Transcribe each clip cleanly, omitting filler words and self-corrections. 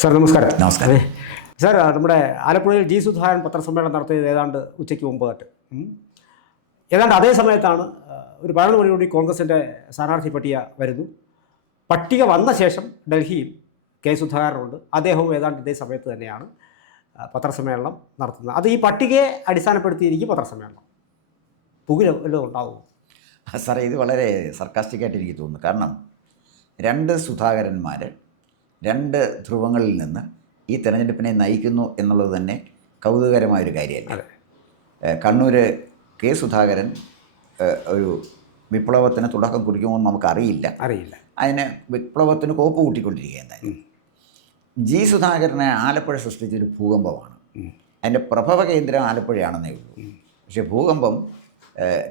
Sir നമസ്കാരം. നമസ്കാരം. Sir, നമ്മുടെ ആലപ്പുഴയിൽ ജി സുധാകരൻ പത്രസമ്മേളനം നടത്തിയത് ഏതാണ്ട് ഉച്ചയ്ക്ക് മുമ്പായിട്ട്. ഏതാണ്ട് അതേ സമയത്താണ് ഒരു 11 മണിയോടെ കോൺഗ്രസിൻ്റെ സ്ഥാനാർത്ഥി പട്ടിക വരുന്നു. പട്ടിക വന്ന ശേഷം ഡൽഹിയിൽ കെ സുധാകരനുണ്ട്. അദ്ദേഹവും ഏതാണ്ട് ഇതേ സമയത്ത് തന്നെയാണ് പത്രസമ്മേളനം നടത്തുന്നത്. അത് ഈ പട്ടികയെ അടിസ്ഥാനപ്പെടുത്തിയിരിക്കും പത്രസമ്മേളനം. പുകില വല്ലതും ഉണ്ടാവും സാറേ, ഇത് വളരെ സർക്കാസ്റ്റിക്കായിട്ട് എനിക്ക് തോന്നുന്നു. കാരണം രണ്ട് സുധാകരന്മാർ രണ്ട് ധ്രുവങ്ങളിൽ നിന്ന് ഈ തെരഞ്ഞെടുപ്പിനെ നയിക്കുന്നു എന്നുള്ളത് തന്നെ കൗതുകകരമായൊരു കാര്യമല്ല. കണ്ണൂർ കെ സുധാകരൻ ഒരു വിപ്ലവത്തിന് തുടക്കം കുറിക്കുമെന്ന് നമുക്കറിയില്ല. അതിന് വിപ്ലവത്തിന് കോപ്പ് കൂട്ടിക്കൊണ്ടിരിക്കുക. എന്തായാലും ജി സുധാകരനെ ആലപ്പുഴ സൃഷ്ടിച്ചൊരു ഭൂകമ്പമാണ്. അതിൻ്റെ പ്രഭവ കേന്ദ്രം ആലപ്പുഴയാണെന്നേ ഉള്ളൂ. പക്ഷേ ഭൂകമ്പം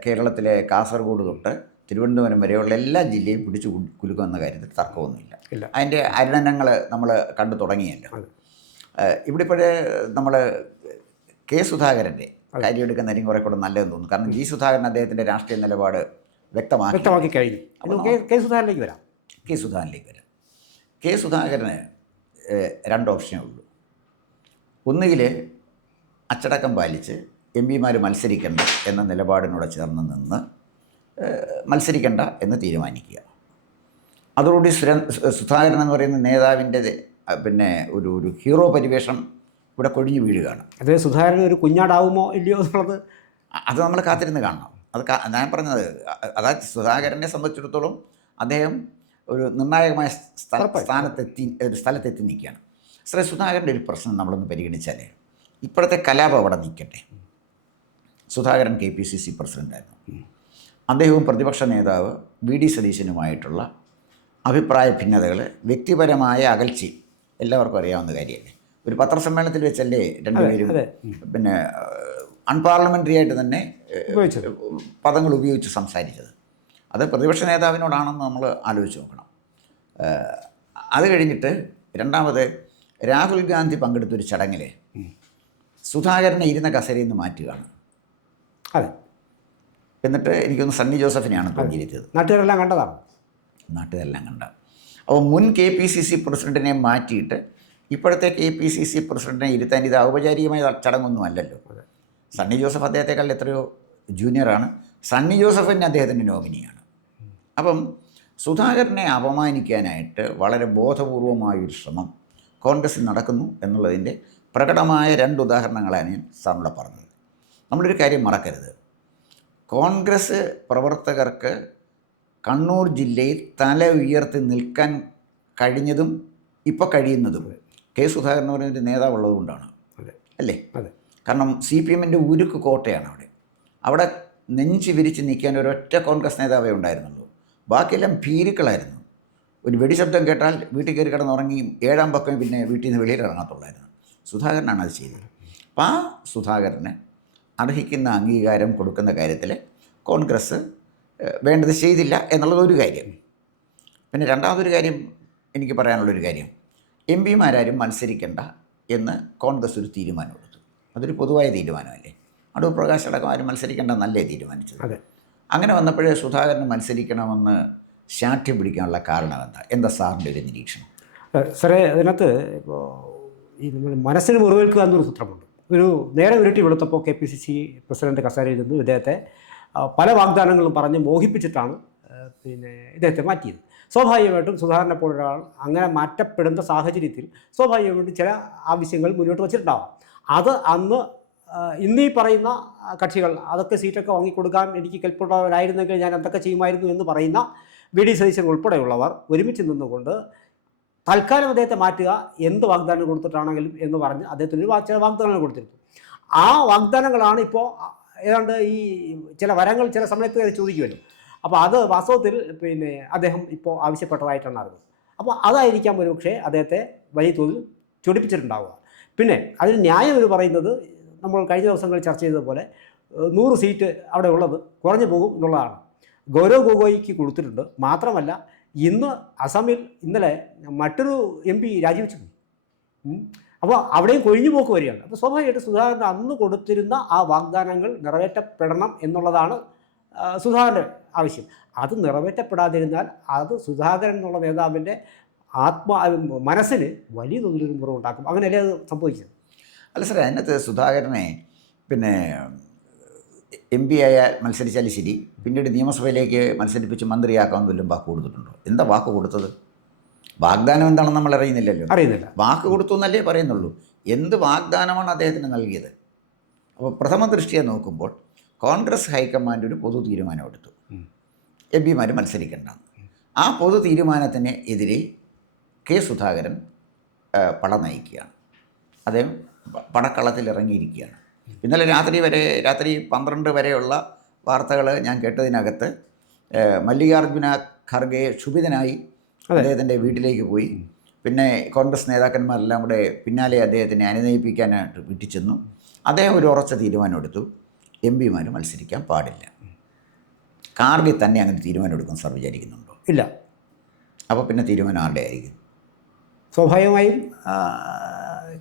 കേരളത്തിലെ കാസർഗോഡ് തൊട്ട് തിരുവനന്തപുരം വരെയുള്ള എല്ലാ ജില്ലയും പിടിച്ചു കുലുക്കുമെന്ന കാര്യത്തിൽ തർക്കമൊന്നുമില്ല. അതിൻ്റെ അരണനങ്ങൾ നമ്മൾ കണ്ടു തുടങ്ങിയല്ലോ. ഇവിടെ ഇപ്പോഴേ നമ്മൾ കെ സുധാകരൻ്റെ കാര്യം എടുക്കുന്ന കാര്യം കുറേ കൂടെ നല്ലതെന്ന് തോന്നുന്നു. കാരണം ജി സുധാകരൻ അദ്ദേഹത്തിൻ്റെ രാഷ്ട്രീയ നിലപാട് വ്യക്തമാക്കി കഴിഞ്ഞു. കെ സുധാകരനിലേക്ക് വരാം. കെ സുധാകരന് രണ്ട് ഓപ്ഷനേ ഉള്ളൂ. ഒന്നുകിൽ അച്ചടക്കം പാലിച്ച് എം പിമാർ മത്സരിക്കേണ്ട എന്ന നിലപാടിനോട് ചേർന്ന് നിന്ന് മത്സരിക്കേണ്ട എന്ന് തീരുമാനിക്കുക. അതോടുകൂടി സുധാകരൻ എന്ന് പറയുന്ന നേതാവിൻ്റെ പിന്നെ ഒരു ഹീറോ പരിവേഷം ഇവിടെ കൊഴിഞ്ഞു വീഴുകയാണ്. അത് സുധാകരൻ ഒരു കുഞ്ഞാടാവുമോ ഇല്ലയോ എന്നുള്ളത് അത് നമ്മൾ കാത്തിരുന്ന് കാണണം. അത് ഞാൻ പറഞ്ഞത് അതായത് സുധാകരനെ സംബന്ധിച്ചിടത്തോളം അദ്ദേഹം ഒരു നിർണായകമായ സ്ഥലത്തെത്തി നിൽക്കുകയാണ്. സുധാകരൻ്റെ ഒരു പ്രശ്നം നമ്മളൊന്ന് പരിഗണിച്ചാൽ ഇപ്പോഴത്തെ കലാപം അവിടെ നിൽക്കട്ടെ. സുധാകരൻ KPCC പ്രസിഡൻ്റായിരുന്നു. അദ്ദേഹവും പ്രതിപക്ഷ നേതാവ് VD സതീശനുമായിട്ടുള്ള അഭിപ്രായ ഭിന്നതകൾ, വ്യക്തിപരമായ അകൽച്ചയും എല്ലാവർക്കും അറിയാവുന്ന കാര്യമല്ലേ. ഒരു പത്രസമ്മേളനത്തിൽ വെച്ചല്ലേ രണ്ടുപേരും പിന്നെ അൺപാർലമെൻ്ററി ആയിട്ട് തന്നെ പദങ്ങൾ ഉപയോഗിച്ച് സംസാരിച്ചത്. അത് പ്രതിപക്ഷ നേതാവിനോടാണെന്ന് നമ്മൾ ആലോചിച്ച് നോക്കണം. അത് കഴിഞ്ഞിട്ട് രണ്ടാമത് രാഹുൽ ഗാന്ധി പങ്കെടുത്തൊരു ചടങ്ങിൽ സുധാകരനെ ഇരുന്ന കസേരയിൽ നിന്ന് മാറ്റുകയാണ്. അതെ. എന്നിട്ട് എനിക്കൊന്ന് സണ്ണി ജോസഫിനെയാണ് തോന്നിയിരുത്തിയത്. നാട്ടുകാരെല്ലാം കണ്ടതാണ്. അപ്പോൾ മുൻ KPCC പ്രസിഡൻറ്റിനെ മാറ്റിയിട്ട് ഇപ്പോഴത്തെ KPCC പ്രസിഡൻറ്റിനെ ഇരുത്താൻ ഇത് ഔപചാരികമായ ചടങ്ങൊന്നും അല്ലല്ലോ. സണ്ണി ജോസഫ് അദ്ദേഹത്തെക്കാൾ എത്രയോ ജൂനിയറാണ്. സണ്ണി ജോസഫ് തന്നെ അദ്ദേഹത്തിൻ്റെ നോമിനിയാണ്. അപ്പം സുധാകരനെ അപമാനിക്കാനായിട്ട് വളരെ ബോധപൂർവമായൊരു ശ്രമം കോൺഗ്രസിൽ നടക്കുന്നു എന്നുള്ളതിൻ്റെ പ്രകടമായ രണ്ട് ഉദാഹരണങ്ങളാണ് ഞാൻ സാറിനോട് പറഞ്ഞത്. നമ്മളൊരു കാര്യം മറക്കരുത്. കോൺഗ്രസ് പ്രവർത്തകർക്ക് കണ്ണൂർ ജില്ലയിൽ തല ഉയർത്തി നിൽക്കാൻ കഴിഞ്ഞതും ഇപ്പോൾ കഴിയുന്നതും കെ സുധാകരൻ എന്ന് പറയുന്നൊരു നേതാവുള്ളത് കൊണ്ടാണ് അല്ലേ. കാരണം CPMൻ്റെ ഉരുക്ക് കോട്ടയാണ് അവിടെ നെഞ്ച് വിരിച്ച് നിൽക്കാൻ ഒരൊറ്റ കോൺഗ്രസ് നേതാവേ ഉണ്ടായിരുന്നുള്ളൂ. ബാക്കിയെല്ലാം ഭീരുക്കളായിരുന്നു. ഒരു വെടിശബ്ദം കേട്ടാൽ വീട്ടിൽ കയറി കിടന്നുറങ്ങിയും 7-ാം പക്കം പിന്നെ വീട്ടിൽ നിന്ന് വെളിയിൽ ഇറങ്ങാത്തുള്ളായിരുന്നു. സുധാകരനാണ് അത് ചെയ്തത്. അപ്പോൾ ആ സുധാകരന് അർഹിക്കുന്ന അംഗീകാരം കൊടുക്കുന്ന കാര്യത്തിൽ കോൺഗ്രസ് വേണ്ടത് ചെയ്തില്ല എന്നുള്ളതൊരു കാര്യം. പിന്നെ രണ്ടാമതൊരു കാര്യം എനിക്ക് പറയാനുള്ളൊരു കാര്യം, MP മാരാരും മത്സരിക്കേണ്ട എന്ന് കോൺഗ്രസ് ഒരു തീരുമാനമെടുത്തു. അതൊരു പൊതുവായ തീരുമാനമല്ലേ. അടൂർ പ്രകാശ് അടക്കം ആരും മത്സരിക്കേണ്ടെന്നല്ലേ തീരുമാനിച്ചത്. അങ്ങനെ വന്നപ്പോഴേ സുധാകരന് മത്സരിക്കണമെന്ന് ശാഠ്യം പിടിക്കാനുള്ള കാരണം എന്താ സാറിൻ്റെ ഒരു നിരീക്ഷണം? സാറേ, അതിനകത്ത് ഇപ്പോൾ ഈ നമ്മൾ മനസ്സിന് മുറിവേൽക്കുക എന്നൊരു സൂത്രമുണ്ട്. ഒരു നേരെ ഉരുട്ടി വെളുത്തപ്പോൾ KPCC പ്രസിഡന്റ് കസേരയിൽ നിന്ന് ഇദ്ദേഹത്തെ പല വാഗ്ദാനങ്ങളും പറഞ്ഞ് മോഹിപ്പിച്ചിട്ടാണ് ഇദ്ദേഹത്തെ മാറ്റിയത്. സ്വാഭാവികമായിട്ടും സുധാകരനെ പോലൊരാൾ അങ്ങനെ മാറ്റപ്പെടുന്ന സാഹചര്യത്തിൽ സ്വാഭാവികമായിട്ടും ചില ആവശ്യങ്ങൾ മുന്നോട്ട് വച്ചിട്ടുണ്ടാവാം. അത് അന്ന് ഇന്നീ പറയുന്ന കക്ഷികൾ അതൊക്കെ സീറ്റൊക്കെ വാങ്ങിക്കൊടുക്കാൻ എനിക്ക് കെൽപ്പുള്ളവരായിരുന്നെങ്കിൽ ഞാൻ എന്തൊക്കെ ചെയ്യുമായിരുന്നു എന്ന് പറയുന്ന VD സതീശൻ ഉൾപ്പെടെയുള്ളവർ ഒരുമിച്ച് നിന്നുകൊണ്ട് തൽക്കാലം അദ്ദേഹത്തെ മാറ്റുക, എന്ത് വാഗ്ദാനം കൊടുത്തിട്ടാണെങ്കിലും എന്ന് പറഞ്ഞ് അദ്ദേഹത്തിന് ചില വാഗ്ദാനങ്ങൾ കൊടുത്തിരുന്നു. ആ വാഗ്ദാനങ്ങളാണ് ഇപ്പോൾ ഏതാണ്ട് ഈ ചില വരങ്ങൾ ചില സമയത്ത് ചോദിക്കുമല്ലോ. അപ്പോൾ അത് വാസ്തവത്തിൽ അദ്ദേഹം ഇപ്പോൾ ആവശ്യപ്പെട്ടതായിട്ടാണ് അറിഞ്ഞത്. അപ്പോൾ അതായിരിക്കാം ഒരുപക്ഷെ അദ്ദേഹത്തെ വലിയ തോതിൽ ചൊടിപ്പിച്ചിട്ടുണ്ടാവുക. പിന്നെ അതിന് ന്യായം എന്ന് പറയുന്നത് നമ്മൾ കഴിഞ്ഞ ദിവസങ്ങളിൽ ചർച്ച ചെയ്തതുപോലെ 100 സീറ്റ് അവിടെ ഉള്ളത് കുറഞ്ഞു പോകും എന്നുള്ളതാണ്. ഗൗരവ് ഗൊഗോയിക്ക് കൊടുത്തിട്ടുണ്ട്. മാത്രമല്ല ഇന്നലെ മറ്റൊരു MP രാജിവെച്ചു പോയി. അപ്പോൾ അവിടെയും കൊഴിഞ്ഞു പോക്ക് വരികയാണ്. അപ്പോൾ സ്വാഭാവികമായിട്ട് സുധാകരൻ അന്ന് കൊടുത്തിരുന്ന ആ വാഗ്ദാനങ്ങൾ നിറവേറ്റപ്പെടണം എന്നുള്ളതാണ് സുധാകരൻ്റെ ആവശ്യം. അത് നിറവേറ്റപ്പെടാതിരുന്നാൽ അത് സുധാകരൻ എന്നുള്ള നേതാവിൻ്റെ മനസ്സിന് വലിയ തോതിലൊരു മുറിവുണ്ടാക്കും. അങ്ങനെയല്ലേ അത് സംഭവിച്ചത്? അല്ല സാറേ, അതിനകത്ത് സുധാകരനെ പിന്നെ MP ആയാൽ മത്സരിച്ചാലും ശരി, പിന്നീട് നിയമസഭയിലേക്ക് മത്സരിപ്പിച്ച് മന്ത്രിയാക്കാമെന്ന് വല്ലതും വാക്ക് കൊടുത്തിട്ടുണ്ടോ? എന്താ വാക്ക് കൊടുത്തത്? വാഗ്ദാനം എന്താണെന്ന് നമ്മൾ അറിയുന്നില്ലല്ലോ. വാക്ക് കൊടുത്തു എന്നല്ലേ പറയുന്നുള്ളൂ. എന്ത് വാഗ്ദാനമാണ് അദ്ദേഹത്തിന് നൽകിയത്? അപ്പോൾ പ്രഥമ ദൃഷ്ടിയെ നോക്കുമ്പോൾ കോൺഗ്രസ് ഹൈക്കമാൻഡ് ഒരു പൊതു തീരുമാനമെടുത്തു, MP മാർ മത്സരിക്കേണ്ട. ആ പൊതു തീരുമാനത്തിന് എതിരെ കെ സുധാകരൻ പട നയിക്കുകയാണ്. അദ്ദേഹം പടക്കളത്തിൽ ഇറങ്ങിയിരിക്കുകയാണ്. ഇന്നലെ രാത്രി 12 വരെയുള്ള വാർത്തകൾ ഞാൻ കേട്ടതിനകത്ത് മല്ലികാർജുന ഖർഗെ ക്ഷുഭിതനായി അദ്ദേഹത്തിൻ്റെ വീട്ടിലേക്ക് പോയി. പിന്നെ കോൺഗ്രസ് നേതാക്കന്മാരെല്ലാം കൂടെ പിന്നാലെ അദ്ദേഹത്തിനെ അനുനയിപ്പിക്കാനായിട്ട് വിട്ടിച്ചെന്നു. അദ്ദേഹം ഒരു ഉറച്ച തീരുമാനമെടുത്തു, MP മാർ മത്സരിക്കാൻ പാടില്ല. ഖാർഗെ തന്നെ അങ്ങനെ തീരുമാനം എടുക്കും സാർ വിചാരിക്കുന്നുണ്ടോ? ഇല്ല. അപ്പോൾ പിന്നെ തീരുമാനം ആരുടെ ആയിരിക്കും? സ്വാഭാവികമായും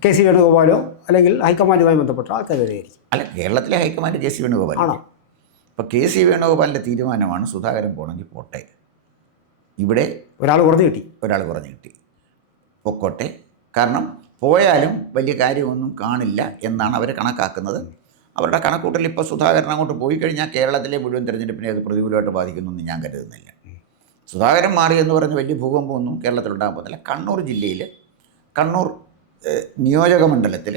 കെ സി വേണുഗോപാലോ അല്ലെങ്കിൽ ഹൈക്കമാൻഡുമായി ബന്ധപ്പെട്ട ആൾക്കാർ വരെയായിരിക്കും. അല്ല, കേരളത്തിലെ ഹൈക്കമാൻഡ് കെ സി വേണുഗോപാൽ ആണോ? അപ്പോൾ കെ സി വേണുഗോപാലിൻ്റെ തീരുമാനമാണ് സുധാകരൻ പോകണമെങ്കിൽ പോട്ടെ, ഇവിടെ ഒരാൾ കുറഞ്ഞു കിട്ടി, പൊക്കോട്ടെ. കാരണം പോയാലും വലിയ കാര്യമൊന്നും കാണില്ല എന്നാണ് അവർ കണക്കാക്കുന്നത്. അവരുടെ കണക്കൂട്ടൽ ഇപ്പോൾ സുധാകരൻ അങ്ങോട്ട് പോയി കഴിഞ്ഞാൽ കേരളത്തിലെ മുഴുവൻ തിരഞ്ഞെടുപ്പിനെ അത് പ്രതികൂലമായിട്ട് ബാധിക്കുമെന്ന് ഞാൻ കരുതുന്നില്ല. സുധാകരൻ മാറി എന്ന് പറഞ്ഞ് വലിയ ഭൂകമ്പമൊന്നും കേരളത്തിലുണ്ടാകാൻ പോകുന്നില്ല. കണ്ണൂർ ജില്ലയിൽ കണ്ണൂർ നിയോജക മണ്ഡലത്തിൽ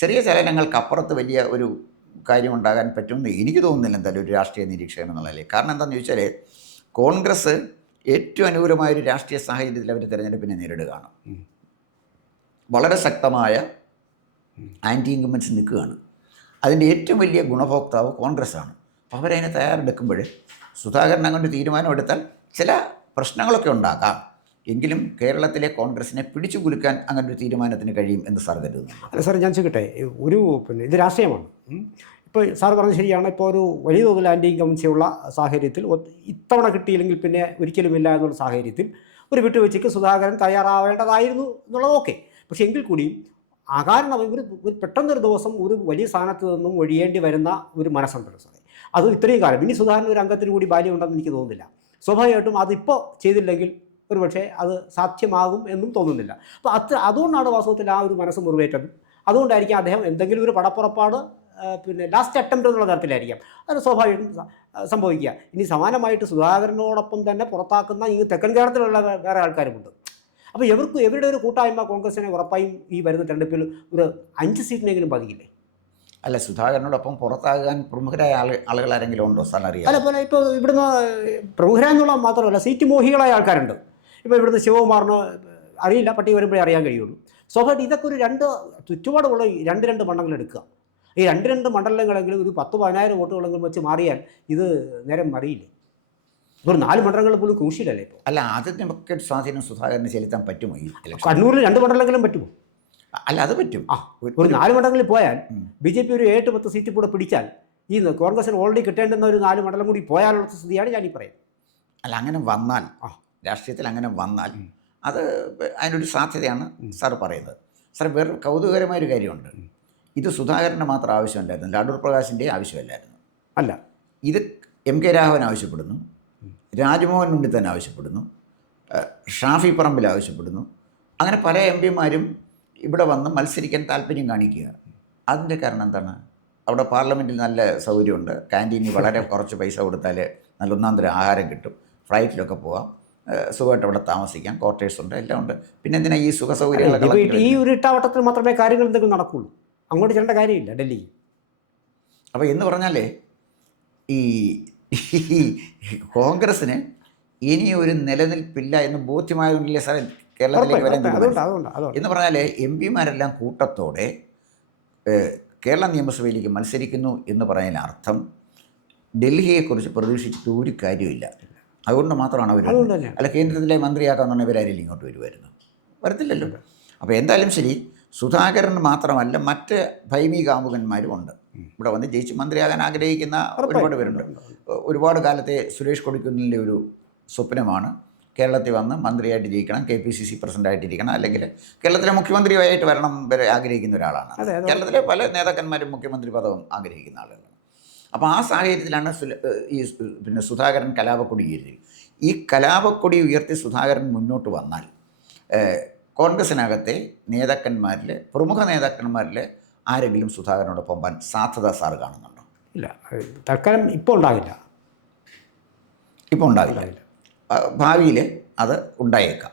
ചെറിയ ചലനങ്ങൾക്കപ്പുറത്ത് വലിയ ഒരു കാര്യമുണ്ടാകാൻ പറ്റുമെന്ന് എനിക്ക് തോന്നുന്നില്ല, എന്തായാലും ഒരു രാഷ്ട്രീയ നിരീക്ഷകൻ എന്നുള്ളതല്ലേ. കാരണം എന്താണെന്ന് ചോദിച്ചാൽ കോൺഗ്രസ് ഏറ്റവും അനുകൂലമായൊരു രാഷ്ട്രീയ സാഹചര്യത്തിൽ അവർ തിരഞ്ഞെടുപ്പിനെ നേരിടുകയാണ്. വളരെ ശക്തമായ ആൻറ്റി ഇൻകംബൻസ് നിൽക്കുകയാണ്. അതിൻ്റെ ഏറ്റവും വലിയ ഗുണഭോക്താവ് കോൺഗ്രസ്സാണ്. അപ്പോൾ അവരതിനെ തയ്യാറെടുക്കുമ്പോൾ സുധാകരൻ അങ്ങോട്ട് തീരുമാനമെടുത്താൽ ചില പ്രശ്നങ്ങളൊക്കെ ഉണ്ടാകാം, എങ്കിലും കേരളത്തിലെ കോൺഗ്രസിനെ പിടിച്ചു കുലുക്കാൻ അങ്ങനെ ഒരു തീരുമാനത്തിന് കഴിയും എന്ന് സാർ കരുതുന്നു? അല്ല സാർ, ഞാൻ ചോദിക്കട്ടെ, ഇത് രാഷ്ട്രീയമാണ്. ഇപ്പോൾ സാർ പറഞ്ഞത് ശരിയാണ്. ഇപ്പോൾ ഒരു വലിയ തോതിൽ ആൻറ്റി ഇൻകംബൻസിയുള്ള സാഹചര്യത്തിൽ ഇത്തവണ കിട്ടിയില്ലെങ്കിൽ പിന്നെ ഒരിക്കലുമില്ല എന്നുള്ള സാഹചര്യത്തിൽ ഒരു വിട്ടുവീഴ്ചയ്ക്ക് സുധാകരൻ തയ്യാറാവേണ്ടതായിരുന്നു എന്നുള്ളത് ഓക്കെ. പക്ഷേ എങ്കിൽ കൂടിയും അകാരണം ഒരു പെട്ടെന്നൊരു ദിവസം ഒരു വലിയ സ്ഥാനത്ത് നിന്നും ഒഴിയേണ്ടി വരുന്ന ഒരു മനസ്സുണ്ടല്ലോ സാറേ. അത് ഇത്രയും കാലം ഇനി സുധാകരൻ ഒരു അംഗത്തിന് കൂടി ബാല്യമുണ്ടെന്ന് എനിക്ക് തോന്നുന്നില്ല. സ്വാഭാവികമായിട്ടും അതിപ്പോൾ ചെയ്തില്ലെങ്കിൽ ഒരുപക്ഷെ അത് സാധ്യമാകും എന്നും തോന്നുന്നില്ല. അപ്പോൾ അതുകൊണ്ടാണ് വാസ്തവത്തിൽ ആ ഒരു മനസ്സ് മുറിവേറ്റത്. അതുകൊണ്ടായിരിക്കും അദ്ദേഹം എന്തെങ്കിലും ഒരു പടപ്പുറപ്പാട് ലാസ്റ്റ് അറ്റംപ്റ്റ് എന്നുള്ള തരത്തിലായിരിക്കാം അത് സ്വാഭാവികം സംഭവിക്കുക. ഇനി സമാനമായിട്ട് സുധാകരനോടൊപ്പം തന്നെ പുറത്താക്കുന്ന ഈ തെക്കൻ കേരളത്തിലുള്ള വേറെ ആൾക്കാരുമുണ്ട്. അപ്പോൾ ഇവരുടെ ഒരു കൂട്ടായ്മ കോൺഗ്രസിനെ ഉറപ്പായും ഈ വരുന്ന തെരഞ്ഞെടുപ്പിൽ ഒരു 5 സീറ്റിനെങ്കിലും ബാധിക്കില്ലേ? അല്ല, സുധാകരനോടൊപ്പം പുറത്താകാൻ പ്രമുഖരായ ആളുകൾ ആരെങ്കിലും ഉണ്ടോ സാർ? അറിയാം. അല്ല, പോലെ ഇപ്പോൾ ഇവിടുന്ന് പ്രമുഖരായെന്നുള്ള മാത്രമല്ല, സീറ്റ് മോഹികളായ ആൾക്കാരുണ്ട്. ഇപ്പോൾ ഇവിടുന്ന് ശിവകുമാറിന് അറിയില്ല, പട്ടിക വരുമ്പോഴേ അറിയാൻ കഴിയുള്ളൂ. സ്വാഭാവികം ഇതൊക്കെ ഒരു ചുറ്റുപാടുള്ള 2 മണ്ഡലങ്ങൾ എടുക്കുക. ഈ 2 മണ്ഡലങ്ങളെങ്കിലും ഒരു 10-15 വോട്ടുകളെങ്കിലും വെച്ച് മാറിയാൽ ഇത് നേരം മറിയില്ലേ? ഒരു 4 മണ്ഡലങ്ങൾ പോലും ക്രൂഷ്യലല്ലേ ഇപ്പോൾ? അല്ല, അതിനൊക്കെ സ്വാധീനം സുധാകരന് ചെലുത്താൻ പറ്റുമോ? ഈ കണ്ണൂരിൽ 2 മണ്ഡലങ്ങളും പറ്റുമോ? അല്ല, അത് പറ്റും. ഒരു 4 മണ്ഡലങ്ങളിൽ പോയാൽ BJP ഒരു 7-10 സീറ്റ് കൂടെ പിടിച്ചാൽ ഈ കോൺഗ്രസിന് ഓൾറെഡി കിട്ടേണ്ടുന്ന ഒരു 4 മണ്ഡലം കൂടി പോയാലുള്ള സ്ഥിതിയാണ് ഞാനീ പറയുന്നത്. അല്ല, അങ്ങനെ വന്നാൽ രാഷ്ട്രീയത്തിൽ അങ്ങനെ വന്നാൽ അത് അതിനൊരു സാധ്യതയാണ് സാർ പറയുന്നത്. സാർ, വേറെ കൗതുകകരമായൊരു കാര്യമുണ്ട്. ഇത് സുധാകരന് മാത്രം ആവശ്യമല്ലായിരുന്നു, അടൂർ പ്രകാശിൻ്റെ ആവശ്യമല്ലായിരുന്നു. അല്ല, ഇത് MK രാഘവൻ ആവശ്യപ്പെടുന്നു, രാജ്മോഹൻ ഉണ്ണിത്താൻ ആവശ്യപ്പെടുന്നു, ഷാഫി പറമ്പിൽ ആവശ്യപ്പെടുന്നു. അങ്ങനെ പല MP മാരും ഇവിടെ വന്ന് മത്സരിക്കാൻ താല്പര്യം കാണിക്കുക. അതിൻ്റെ കാരണം എന്താണ്? അവിടെ പാർലമെൻറ്റിൽ നല്ല സൗകര്യമുണ്ട്, ക്യാൻറ്റീനിൽ വളരെ കുറച്ച് പൈസ കൊടുത്താൽ നല്ല ഒന്നാന്തരം ആഹാരം കിട്ടും, ഫ്ലൈറ്റിലൊക്കെ പോവാം, സുഖമായിട്ട് അവിടെ താമസിക്കാം, ക്വാർട്ടേഴ്സ് ഉണ്ട്, എല്ലാം ഉണ്ട്. പിന്നെ എന്തിനാ ഈ സുഖ സൗകര്യങ്ങളൊക്കെ? ഈ ഒരു ഇട്ടാവട്ടത്തിൽ മാത്രമേ കാര്യങ്ങൾ എന്തെങ്കിലും നടക്കുള്ളൂ, അങ്ങോട്ട് ചെല്ലേണ്ട കാര്യമില്ല ഡൽഹി. അപ്പോൾ എന്ന് പറഞ്ഞാൽ ഈ കോൺഗ്രസ്സിന് ഇനി ഒരു നിലനിൽപ്പില്ല എന്ന് ബോധ്യമായതുകൊണ്ടല്ലേ സാറേ കേരളത്തിലേക്ക് വരാൻ എന്ന് പറഞ്ഞാൽ MP മാരെല്ലാം കൂട്ടത്തോടെ കേരള നിയമസഭയിലേക്ക് മത്സരിക്കുന്നു എന്ന് പറയുന്ന അർത്ഥം ഡൽഹിയെക്കുറിച്ച് പ്രതീക്ഷിച്ചിട്ട് ഒരു കാര്യമില്ല. അതുകൊണ്ട് മാത്രമാണ് അവർ. അല്ല, കേന്ദ്രത്തിലെ മന്ത്രിയാക്കാമെന്നാണ് ഇവരാരെങ്കിലും ഇങ്ങോട്ട് വരുമായിരുന്നു? വരത്തില്ലല്ലോ. അപ്പോൾ എന്തായാലും ശരി, സുധാകരൻ മാത്രമല്ല മറ്റ് ഭൈമി കാമുകന്മാരും ഉണ്ട്. ഇവിടെ വന്ന് ജയിച്ച് മന്ത്രിയാകാൻ ആഗ്രഹിക്കുന്ന ഒരുപാട് പേരുണ്ട്. ഒരുപാട് കാലത്തെ സുരേഷ് കൊടിക്കുന്നിൻ്റെ ഒരു സ്വപ്നമാണ് കേരളത്തിൽ വന്ന് മന്ത്രിയായിട്ട് ജയിക്കണം, KPCC പ്രസിഡൻ്റായിട്ടിരിക്കണം, അല്ലെങ്കിൽ കേരളത്തിലെ മുഖ്യമന്ത്രിയായിട്ട് വരണം വരെ ആഗ്രഹിക്കുന്ന ഒരാളാണ്. കേരളത്തിലെ പല നേതാക്കന്മാരും മുഖ്യമന്ത്രി പദവും ആഗ്രഹിക്കുന്ന ആളുകളാണ്. അപ്പോൾ ആ സാഹചര്യത്തിലാണ് സുധാകരൻ കലാപക്കൊടി ഉയർത്തി. ഈ കലാപക്കൊടി ഉയർത്തി സുധാകരൻ മുന്നോട്ട് വന്നാൽ കോൺഗ്രസിനകത്തെ നേതാക്കന്മാരിൽ പ്രമുഖ നേതാക്കന്മാരിൽ ആരെങ്കിലും സുധാകരനോടൊപ്പം പോകാൻ സാധ്യത സാറ് കാണുന്നുണ്ടോ? ഇല്ല, തൽക്കാലം ഇപ്പോൾ ഉണ്ടാകില്ല. ഇപ്പോൾ ഉണ്ടാവില്ല. ഭാവിയിൽ അത് ഉണ്ടായേക്കാം.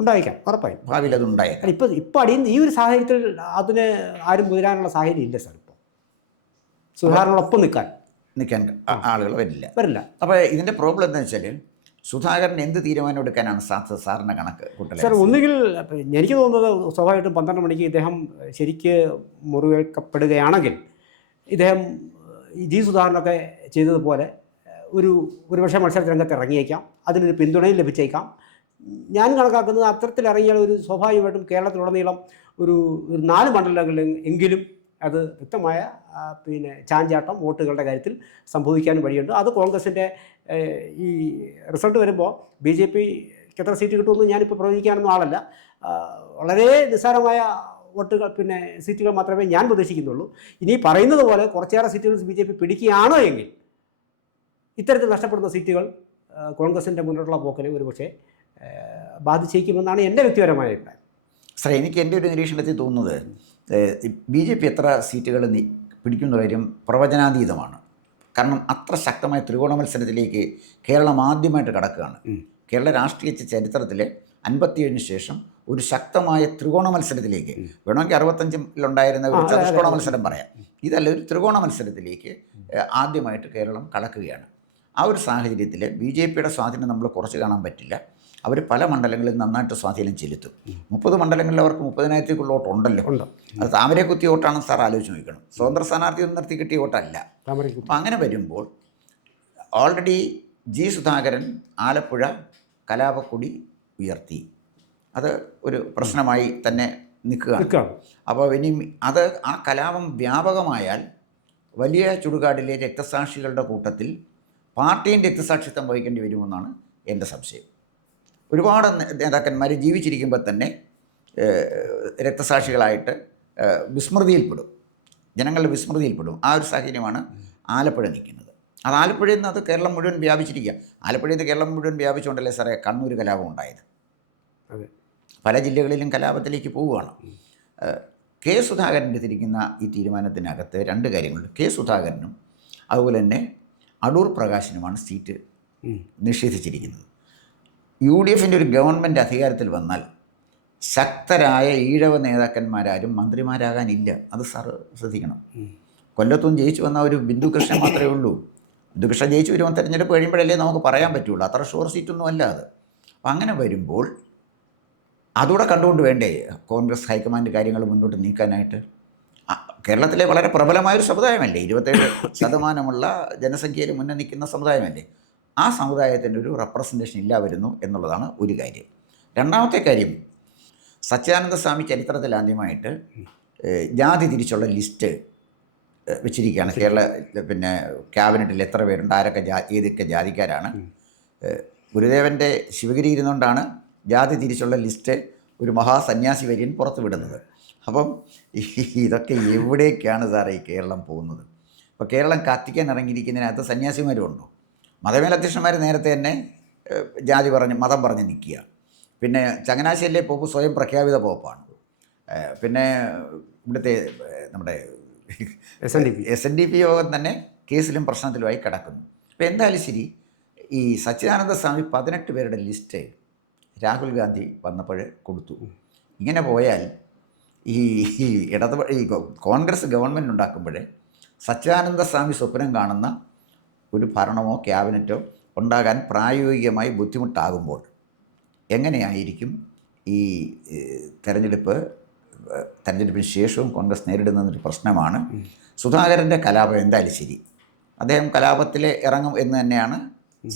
ഉണ്ടായേക്കാം, ഉറപ്പായും ഭാവിയിൽ അത് ഉണ്ടായേക്കാം. ഇപ്പോൾ അടിയുന്ന ഈ ഒരു സാഹചര്യത്തിൽ അതിന് ആരും മുതിരാനുള്ള സാഹചര്യം ഇല്ല സാർ. ഇപ്പോൾ സുധാകരനോടൊപ്പം നിൽക്കാൻ ആളുകൾ വരില്ല. അപ്പോൾ ഇതിൻ്റെ പ്രോബ്ലം എന്താ വെച്ചാൽ സുധാകരൻ എന്ത് തീരുമാനം എടുക്കാനാണ് സാധ്യത സാറിൻ്റെ കണക്ക് കൂട്ടൽ? സാർ, ഒന്നുകിൽ എനിക്ക് തോന്നുന്നത് സ്വാഭാവികമായിട്ടും 12 മണിക്ക് ഇദ്ദേഹം ശരിക്ക് മുറിവേൽക്കപ്പെടുകയാണെങ്കിൽ ഇദ്ദേഹം ജി സുധാകരനൊക്കെ ചെയ്തതുപോലെ ഒരുപക്ഷെ മത്സര രംഗത്ത് ഇറങ്ങിയേക്കാം, അതിനൊരു പിന്തുണയും ലഭിച്ചേക്കാം. ഞാൻ കണക്കാക്കുന്നത് അത്തരത്തിലിറങ്ങിയാൽ ഒരു സ്വാഭാവികമായിട്ടും കേരളത്തിലുടനീളം ഒരു 4 മണ്ഡലങ്ങളിൽ എങ്കിലും അത് വ്യക്തമായ ചാഞ്ചാട്ടം വോട്ടുകളുടെ കാര്യത്തിൽ സംഭവിക്കാനും വഴിയുണ്ട്. അത് കോൺഗ്രസിൻ്റെ ഈ റിസൾട്ട് വരുമ്പോൾ BJPക്ക് എത്ര സീറ്റ് കിട്ടുമെന്ന് ഞാനിപ്പോൾ പ്രവചിക്കാനൊന്നും ആളല്ല. വളരെ നിസ്സാരമായ വോട്ടുകൾ സീറ്റുകൾ മാത്രമേ ഞാൻ പ്രതീക്ഷിക്കുന്നുള്ളൂ. ഇനി പറയുന്നത് പോലെ കുറച്ചേറെ സീറ്റുകൾ BJP പിടിക്കുകയാണോ എങ്കിൽ ഇത്തരത്തിൽ നഷ്ടപ്പെടുന്ന സീറ്റുകൾ കോൺഗ്രസിൻ്റെ മുന്നോട്ടുള്ള പോക്കിനെ ഒരുപക്ഷെ ബാധിച്ചേക്കുമെന്നാണ് എൻ്റെ വ്യക്തിപരമായ അഭിപ്രായം. സാർ, എനിക്ക് എൻ്റെ ഒരു നിരീക്ഷണത്തിൽ തോന്നുന്നത് BJP എത്ര സീറ്റുകൾ പിടിക്കുന്ന കാര്യം പ്രവചനാതീതമാണ്. കാരണം അത്ര ശക്തമായ ത്രികോണ മത്സരത്തിലേക്ക് കേരളം ആദ്യമായിട്ട് കടക്കുകയാണ്. കേരള രാഷ്ട്രീയ ചരിത്രത്തിൽ 57 ശേഷം ഒരു ശക്തമായ ത്രികോണ മത്സരത്തിലേക്ക്, വേണമെങ്കിൽ 65-ലുണ്ടായിരുന്ന ഒരു ചതുഷ്കോണ മത്സരം പറയാം, ഇതല്ല, ഒരു ത്രികോണ മത്സരത്തിലേക്ക് ആദ്യമായിട്ട് കേരളം കടക്കുകയാണ്. ആ ഒരു സാഹചര്യത്തിൽ BJPയുടെ സ്വാധീനം നമ്മൾ കുറച്ച് കാണാൻ പറ്റില്ല. അവർ പല മണ്ഡലങ്ങളിൽ നന്നായിട്ട് സ്വാധീനം ചെലുത്തും. 30 മണ്ഡലങ്ങളിൽ അവർക്ക് 30,000-ക്കുള്ള വോട്ടുണ്ടല്ലോ. അത് താമരെ കുത്തിയ വോട്ടാണെന്ന് സാർ ആലോചിച്ച് നോക്കണം. സ്വതന്ത്ര സ്ഥാനാർത്ഥി ഒന്നും നിർത്തി കിട്ടിയ വോട്ടല്ല. അപ്പം അങ്ങനെ വരുമ്പോൾ ഓൾറെഡി ജി സുധാകരൻ ആലപ്പുഴ കലാപക്കൊടി ഉയർത്തി. അത് ഒരു പ്രശ്നമായി തന്നെ നിൽക്കുകയാണ്. അപ്പോൾ ഇനി അത് ആ കലാപം വ്യാപകമായാൽ വലിയ ചുടുകാടിലെ രക്തസാക്ഷികളുടെ കൂട്ടത്തിൽ പാർട്ടിയും രക്തസാക്ഷിത്വം വഹിക്കേണ്ടി വരുമെന്നാണ് എൻ്റെ സംശയം. ഒരുപാട് നേതാക്കന്മാർ ജീവിച്ചിരിക്കുമ്പോൾ തന്നെ രക്തസാക്ഷികളായിട്ട് വിസ്മൃതിയിൽപ്പെടും, ജനങ്ങളുടെ വിസ്മൃതിയിൽപ്പെടും. ആ ഒരു സാഹചര്യമാണ് ആലപ്പുഴ നിൽക്കുന്നത്. അത് ആലപ്പുഴയിൽ നിന്ന് അത് കേരളം മുഴുവൻ വ്യാപിച്ചിരിക്കുക. ആലപ്പുഴയിൽ നിന്ന് കേരളം മുഴുവൻ വ്യാപിച്ചുകൊണ്ടല്ലേ സാറേ കണ്ണൂർ കലാപം ഉണ്ടായത്. പല ജില്ലകളിലും കലാപത്തിലേക്ക് പോവുകയാണ്. കെ സുധാകരൻ എടുത്തിരിക്കുന്ന ഈ തീരുമാനത്തിനകത്ത് 2 കാര്യങ്ങളുണ്ട്. കെ സുധാകരനും അതുപോലെ തന്നെ അടൂർ പ്രകാശിനുമാണ് സീറ്റ് നിഷേധിച്ചിരിക്കുന്നത്. UDFൻ്റെ ഒരു ഗവൺമെൻറ് അധികാരത്തിൽ വന്നാൽ ശക്തരായ ഈഴവ നേതാക്കന്മാരാരും മന്ത്രിമാരാകാനില്ല. അത് സാറ് ശ്രദ്ധിക്കണം. കൊല്ലത്തും ജയിച്ചു വന്ന ഒരു ബിന്ദു കൃഷ്ണൻ മാത്രമേ ഉള്ളൂ. ബിന്ദു കൃഷ്ണൻ ജയിച്ചു വരുമ്പോൾ തെരഞ്ഞെടുപ്പ് കഴിയുമ്പോഴല്ലേ നമുക്ക് പറയാൻ പറ്റുള്ളൂ. അത്ര ഷുവർ സീറ്റൊന്നും അല്ല അത്. അപ്പം അങ്ങനെ വരുമ്പോൾ അതുകൂടെ കണ്ടുകൊണ്ട് വേണ്ടേ കോൺഗ്രസ് ഹൈക്കമാൻഡ് കാര്യങ്ങൾ മുന്നോട്ട് നീക്കാനായിട്ട്? കേരളത്തിലെ വളരെ പ്രബലമായൊരു സമുദായമല്ലേ, 27% ജനസംഖ്യയിൽ മുന്നേ നിൽക്കുന്ന സമുദായമല്ലേ. ആ സമുദായത്തിൻ്റെ ഒരു റെപ്രസെൻറ്റേഷൻ ഇല്ല വരുന്നു എന്നുള്ളതാണ് ഒരു കാര്യം. രണ്ടാമത്തെ കാര്യം, സച്ചിദാനന്ദ സ്വാമി ചരിത്രത്തിൽ ആദ്യമായിട്ട് ജാതി തിരിച്ചുള്ള ലിസ്റ്റ് വെച്ചിരിക്കുകയാണ്. കേരള ക്യാബിനറ്റിൽ എത്ര പേരുണ്ട്, ആരൊക്കെ ഏതൊക്കെ ജാതിക്കാരാണ്. ഗുരുദേവൻ്റെ ശിവഗിരി ഇരുന്നുകൊണ്ടാണ് ജാതി തിരിച്ചുള്ള ലിസ്റ്റ് ഒരു മഹാസന്യാസി വര്യൻ പുറത്തു വിടുന്നത്. അപ്പം ഇതൊക്കെ എവിടേക്കാണ് സാറേ ഈ കേരളം പോകുന്നത്? അപ്പോൾ കേരളം കത്തിക്കാൻ ഇറങ്ങിയിരിക്കുന്നതിനകത്ത് സന്യാസിമാരും ഉണ്ടോ? മതമേലധ്യക്ഷന്മാർ നേരത്തെ തന്നെ മതം പറഞ്ഞ് നിൽക്കുക. പിന്നെ ചങ്ങനാശ്ശേരിയിലെ പോപ്പ് സ്വയം പ്രഖ്യാപിത പോപ്പാണ്. പിന്നെ ഇവിടുത്തെ നമ്മുടെ SNDP യോഗം തന്നെ കേസിലും പ്രശ്നത്തിലുമായി കിടക്കുന്നു. ഇപ്പോൾ എന്തായാലും ശരി, ഈ സച്ചിദാനന്ദ സ്വാമി 18 പേരുടെ ലിസ്റ്റ് രാഹുൽ ഗാന്ധി വന്നപ്പോൾ കൊടുത്തു. ഇങ്ങനെ പോയാൽ ഈ കോൺഗ്രസ് ഗവൺമെൻറ് ഉണ്ടാക്കുമ്പോൾ സച്ചിദാനന്ദ സ്വാമി സ്വപ്നം കാണുന്ന ഒരു ഭരണമോ ക്യാബിനറ്റോ ഉണ്ടാകാൻ പ്രായോഗികമായി ബുദ്ധിമുട്ടാകുമ്പോൾ എങ്ങനെയായിരിക്കും ഈ തെരഞ്ഞെടുപ്പിന് ശേഷവും കോൺഗ്രസ് നേരിടുന്നൊരു പ്രശ്നമാണ്. സുധാകരൻ്റെ കലാപം എന്തായാലും ശരി, അദ്ദേഹം കലാപത്തിൽ ഇറങ്ങും എന്ന് തന്നെയാണ്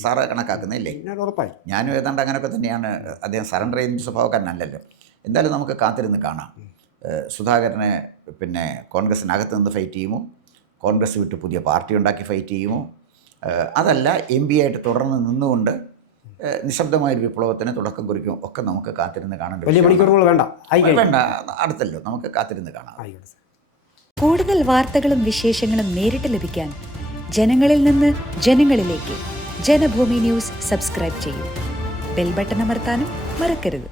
സാറ് കണക്കാക്കുന്നതല്ലേ? ഉറപ്പായി ഞാനും ഏതാണ്ട് അങ്ങനെയൊക്കെ തന്നെയാണ്. അദ്ദേഹം സറണ്ടർ ചെയ്യുന്ന സ്വഭാവക്കാരനല്ലല്ലോ. എന്തായാലും നമുക്ക് കാത്തിരുന്ന് കാണാം. സുധാകരനെ കോൺഗ്രസിനകത്ത് നിന്ന് ഫൈറ്റ് ചെയ്യുമോ, കോൺഗ്രസ് വിട്ട് പുതിയ പാർട്ടി ഉണ്ടാക്കി ഫൈറ്റ് ചെയ്യുമോ, അതല്ല MP ആയിട്ട് തുടർന്ന് നിന്നുകൊണ്ട് നിശബ്ദമായൊരു വിപ്ലവത്തിന് തുടക്കം കുറിക്കും, ഒക്കെ നമുക്ക് കാത്തിരുന്ന് കാണേണ്ട. വലിയ മണിക്കൂറുകൾ വേണ്ട, അടുത്തല്ലോ, നമുക്ക് കാത്തിരുന്ന് കാണാം. കൂടുതൽ വാർത്തകളും വിശേഷങ്ങളും നേരിട്ട് ലഭിക്കാൻ ജനങ്ങളിൽ നിന്ന് ജനങ്ങളിലേക്ക് ജനഭൂമി ന്യൂസ് സബ്സ്ക്രൈബ് ചെയ്യൂ. ബെൽ ബട്ടൺ അമർത്താനും മറക്കരുത്.